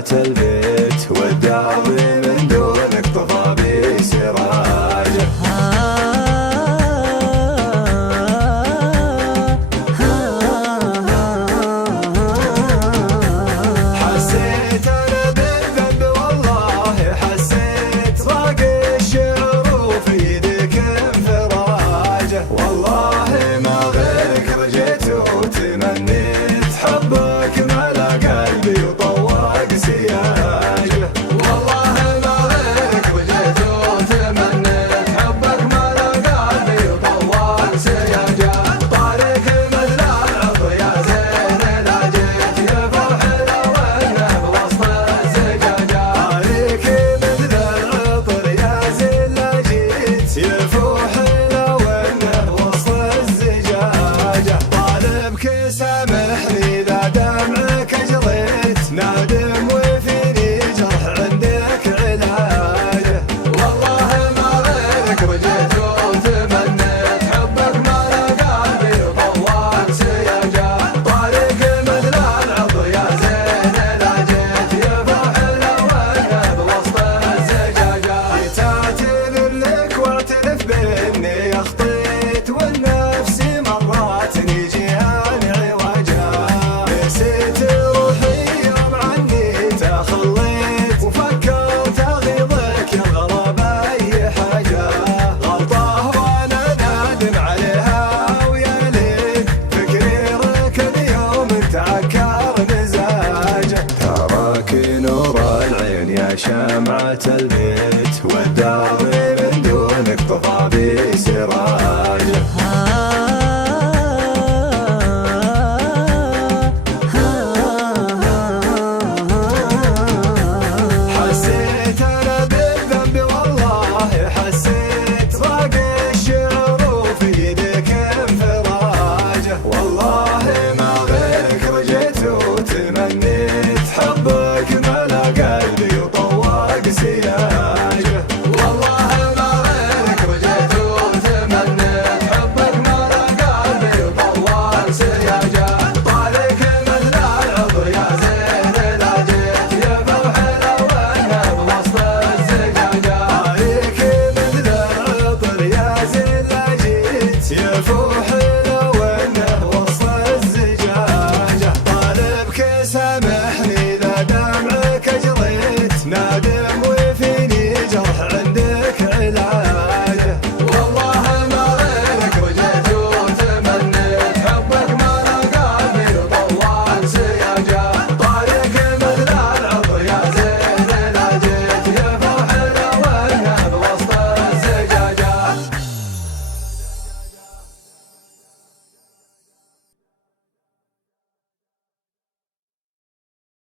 شمعة البيت والدرب من دونك طفى بسراجه. حسيت انا بالذنب والله حسيت ضاق الشعر وفي يدك انفراجه. والله ما غيرك رجيت وتمنيت حبك ملا قلبي وطوق سياجه. والله ما غيرك رجيت وتمنيت حبك ملا قلبي وطوق سياجه. طارق مثل العطر يا زين لا جيت يا فرح لونه بوسط الزجاجه. طارق مثل العطر يا زين لا جيت يفوح لونه بوسط الزجاجه. طالبك سامحني ذا دمعك اجريت نادم وفيني جرح عندك علاجه. والله ما غيرك رجيت وتمنيت حبك ملا قلبي وطوق سياجه. طارق مثل العطر يا زين لا جيت يفرح لونه بوسط الزجاجه. جيت اعتذر لك واعترف باني اخطيت والنفس مرات يجيها عواجه. نسيت روحي يوم عني تخليت وفكرت اغيظك يا الغراب اي حاجه. غلطه وانا نادم عليها ويا ليت فكري ركن يوم تعكر مزاجه. تراك نور العين يا شمعة البيت والدرب من دونك طفى